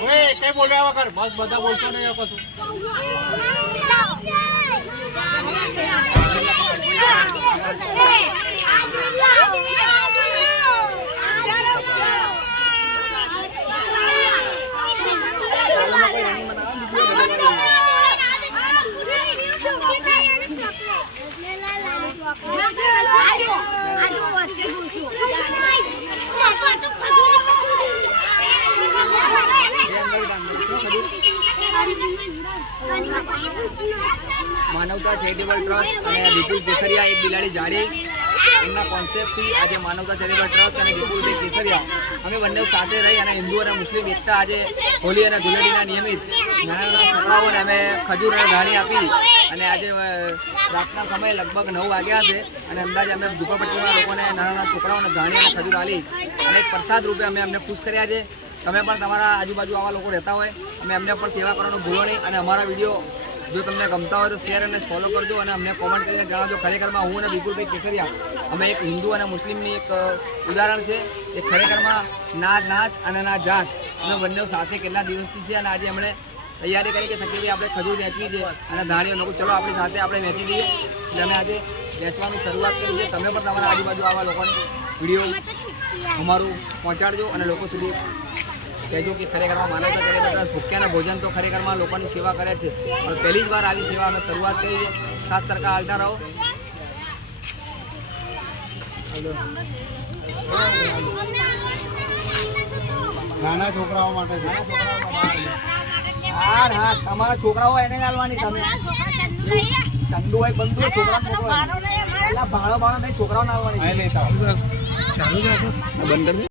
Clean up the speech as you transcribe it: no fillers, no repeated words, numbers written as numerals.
કઈ બોલ્યા વગર બસ બધા બોલશો નહીં આ પાછું. માનવતા ચેરિટેબલ ટ્રસ્ટ અને વિપુલ કેસરિયા એક બિલાડી જાડી એમના કોન્સેપ્ટથી આજે માનવતા ચેરિટેબલ ટ્રસ્ટ અને વિપુલભાઈ કેસરિયા અમે બંને સાથે રહી અને હિન્દુ અને મુસ્લિમ એકતા આજે હોલી અને ધૂળેટીના નિયમિત નાના છોકરાઓને અમે ખજૂર અને ધાણી આપી અને આજે રાતના સમયે લગભગ 9 વાગ્યા છે અને અંદાજે અમે ઝુંપડપટ્ટીમાં લોકોને નાના છોકરાઓને ધાણી અને ખજૂર આલી અને એક પ્રસાદ રૂપે અમે એમને ખુશ કર્યા છે. તમે પણ તમારા આજુબાજુ આવા લોકો રહેતા હોય અમે એમને પણ સેવા કરવાનું ભૂલો નહીં અને અમારા વિડીયો જો તમને ગમતા હોય તો શેર અને ફોલો કરજો અને અમને કોમેન્ટ કરીને જણાવજો. ખરેખરમાં હું અને વિપુલભાઈ કેસરિયા અમે એક હિન્દુ અને મુસ્લિમની એક ઉદાહરણ છે એ ખરેખરમાં ના નાત અને ના જાત અમે બંને સાથે કેટલા દિવસથી છે અને આજે એમણે તૈયારી કરી કે શકીએ આપણે ખજૂર વેચવી છે અને ધાણીઓ લોકો ચલો આપણી સાથે આપણે વેચી દઈએ એટલે અમે આજે વેચવાની શરૂઆત કરી છે. તમે પણ તમારા આજુબાજુ આવા લોકોને વિડીયો અમારું પહોંચાડજો અને લોકો સુધી કહેજો કે ખરેખરમાં માનવતા ચેરિટેબલ ભૂખ્યાના ભોજન તો ખરેખરમાં લોકોની સેવા કરે છે પણ પહેલી જ વાર આવી સેવા અમે શરૂઆત કરી છે. સાથ સરકાર હાલતા રહો. નાના છોકરાઓ માટે હા હા તમારા છોકરાઓ એને ચાલવાની તમે ચંદુ હોય બંધુ હોય છોકરા ભાડો ભાડો નહીં છોકરાઓ ના આવવાની. ચાલુ બંધ